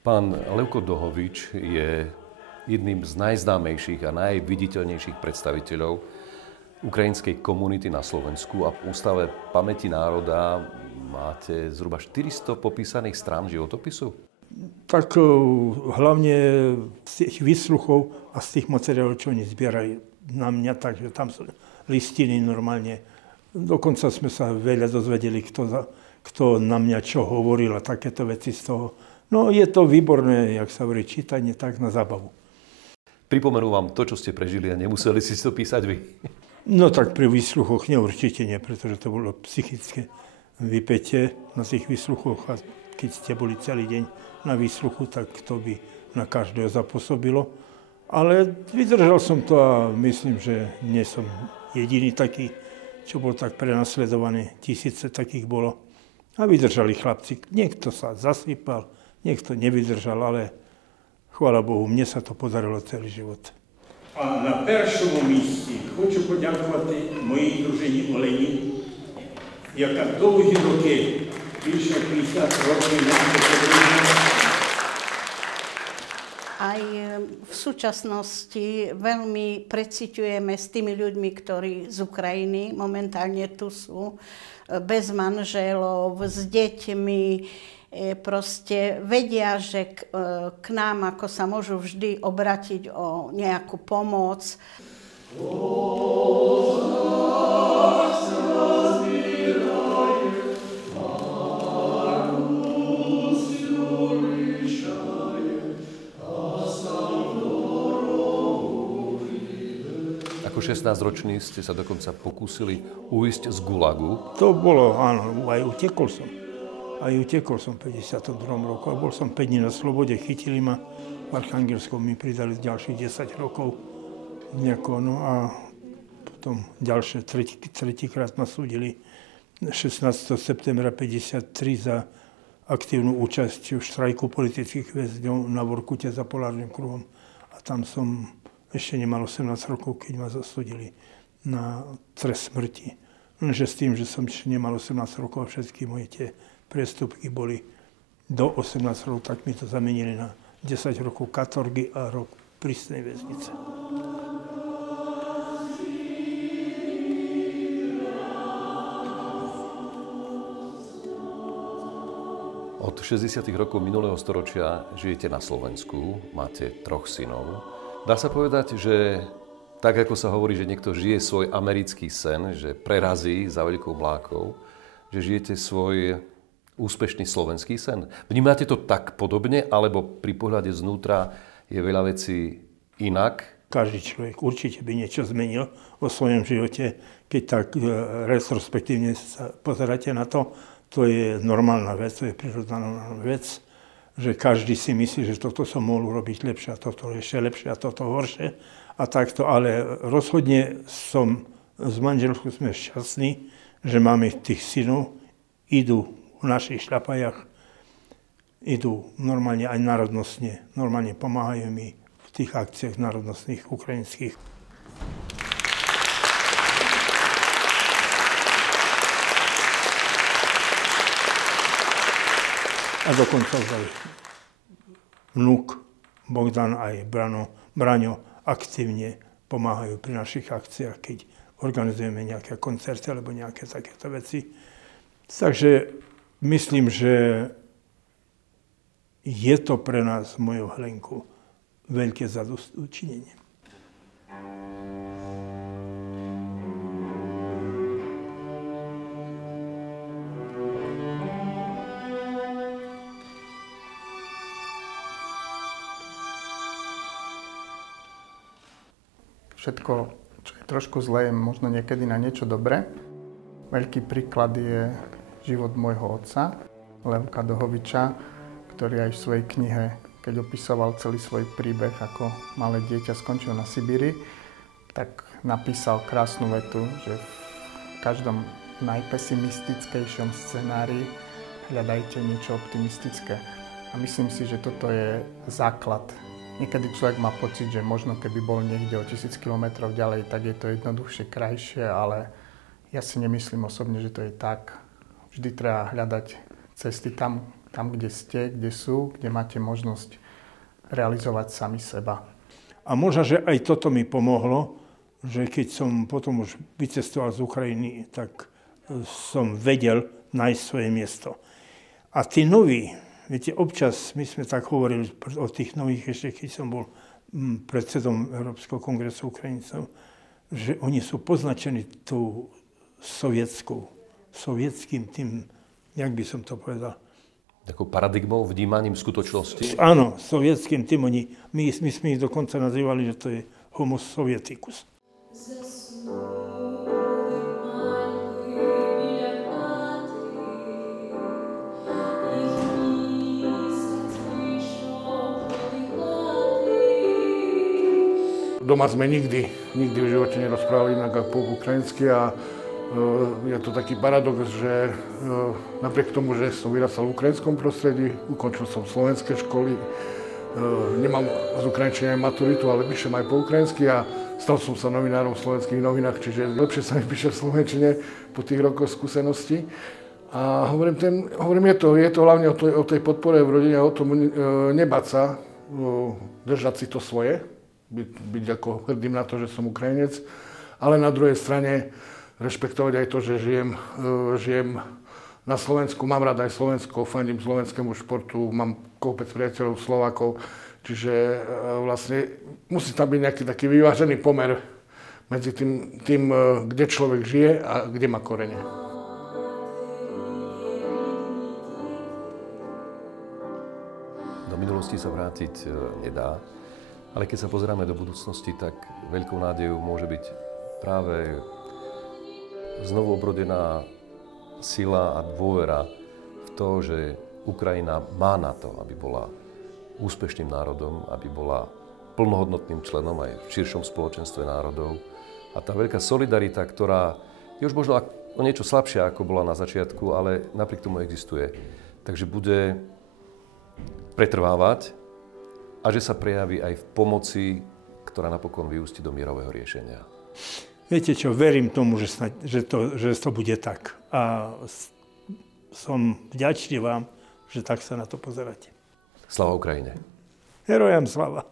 Pán Levko Dohovič je jedným z najznámejších a najviditeľnejších predstaviteľov ukrajinskej komunity na Slovensku a v Ústave pamäti národa máte zhruba 400 popísaných strán životopisu? Tak hlavne z tých výsluchov a z tých materiálov, čo oni zbierajú na mňa, takže tam sú listiny normálne. Dokonca sme sa veľa dozvedeli, kto na mňa čo hovoril a takéto veci z toho. No je to výborné, jak sa hovorí, čítanie tak na zábavu. Pripomenú vám to, čo ste prežili a nemuseli si to písať vy. No tak pri výsluchoch určite nie, pretože to bolo psychické vypätie na tých výsluchoch a keď ste boli celý deň na výsluchu, tak to by na každého zapôsobilo. Ale vydržal som to a myslím, že nie som jediný taký, čo bol tak prenasledovaný. Tisíce takých bolo. A vydržali chlapci. Niekto sa zasypal, niekto nevydržal, ale chvála Bohu, mne sa to podarilo celý život. А на першому місці хочу подякувати моїй дружині Олені, яка довгі роки, більше 50 років, Aj v súčasnosti veľmi preciťujeme s tými ľuďmi, ktorí z Ukrajiny momentálne tu sú, bez manželov, s deťmi, proste vedia, že k nám ako sa môžu vždy obratiť o nejakú pomoc. Ako 16-ročný ste sa dokonca pokúsili ujsť z Gulagu. To bolo, áno, aj utekol som. Aj utekol som v 52. roku. Bol som 5 dní na slobode, chytili ma v Archangelsku, mi pridali ďalších 10 rokov. No a potom ďalšie, tretíkrát ma súdili 16. septembra 53 za aktívnu účasť v štrajku politických väzňov na Vorkute za polárnym kruhom. A tam som ešte nemal 18 rokov, keď ma zasúdili na trest smrti. Lenže s tým, že som ešte nemal 18 rokov a všetky moje tie priestupky boli do 18 rokov, tak mi to zamenili na 10 rokov katorgy a rok prísnej väznice. Od 60. rokov minulého storočia žijete na Slovensku, máte 3 synov. Dá sa povedať, že tak ako sa hovorí, že niekto žije svoj americký sen, že prerazí za veľkou mlákou, že žijete svoj úspešný slovenský sen. Vnímate to tak podobne, alebo pri pohľade znútra je veľa vecí inak? Každý človek určite by niečo zmenil vo svojom živote. Keď tak retrospektívne sa pozeráte na to, to je normálna vec, to je prirodzená vec, že každý si myslí, že toto som mohol urobiť lepšie a toto ešte lepšie a toto horšie. A takto, ale rozhodne s manželskou sme šťastní, že máme tých synov, idú v našich šľapajach, idú normálne aj národnostne, normálne pomáhajú mi v tých akciách národnostných ukrajinských. A dokonca aj vnúk Bogdan aj Braňo aktívne pomáhajú pri našich akciách, keď organizujeme nejaké koncerty alebo nejaké takéto veci. Takže myslím, že je to pre nás, moju Helenku, veľké zadostučinenie. Všetko, čo je trošku zlé, je možno niekedy na niečo dobré. Veľký príklad je život môjho otca, Levka Dohoviča, ktorý aj v svojej knihe, keď opisoval celý svoj príbeh, ako malé dieťa skončil na Sibíri, tak napísal krásnu vetu, že v každom najpesimistickejšom scenári hľadajte niečo optimistické. A myslím si, že toto je základ. Niekedy človek má pocit, že možno keby bol niekde o 1000 kilometrov ďalej, tak je to jednoduchšie, krajšie, ale ja si nemyslím osobne, že to je tak. Vždy treba hľadať cesty tam, tam, kde ste, kde sú, kde máte možnosť realizovať sami seba. A možno, že aj toto mi pomohlo, že keď som potom už vycestoval z Ukrajiny, tak som vedel nájsť svoje miesto. A tí noví, viete, občas my sme tak hovorili o tých nových, ešte keď som bol predsedom Európskeho kongresu Ukrajincov, že oni sú poznačení tou sovietským tým, jak by som to povedal. Takou paradigmou, vnímaním skutočnosti? Áno, sovietským tým. My sme ich dokonca nazývali, že to je homo sovieticus. Doma sme nikdy v živote nerozprávali inak ako po ukrajinsky a je to taký paradox, že napriek tomu, že som vyrastal v ukrajinskom prostredí, ukončil som slovenské školy, nemám z ukrajinčiny aj maturitu, ale píšem aj po ukrajinsky a stal som sa novinárom v slovenských novinách, čiže lepšie sa mi píše v slovenčine po tých rokoch skúseností. A hovorím, je to hlavne o tej podpore v rodine, o tom nebáť sa, držať si to svoje, byť ako hrdým na to, že som Ukrajinec, ale na druhej strane rešpektovať aj to, že žijem na Slovensku, mám rád aj Slovensko, fandím slovenskému športu, mám kopec priateľov Slovákov, čiže vlastne musí tam byť nejaký taký vyvážený pomer medzi tým, kde človek žije a kde má korene. Do minulosti sa vrátiť nedá, ale keď sa pozeráme do budúcnosti, tak veľkou nádejou môže byť práve znovu obrodená sila a dôvera v to, že Ukrajina má na to, aby bola úspešným národom, aby bola plnohodnotným členom aj v širšom spoločenstve národov. A tá veľká solidarita, ktorá je už možno o niečo slabšia, ako bola na začiatku, ale napriek tomu existuje. Takže bude pretrvávať a že sa prejaví aj v pomoci, ktorá napokon vyústi do mierového riešenia. Viete čo, verím tomu, že to bude tak. A som vďačný vám, že tak sa na to pozeráte. Sláva Ukrajine. Herojam sláva.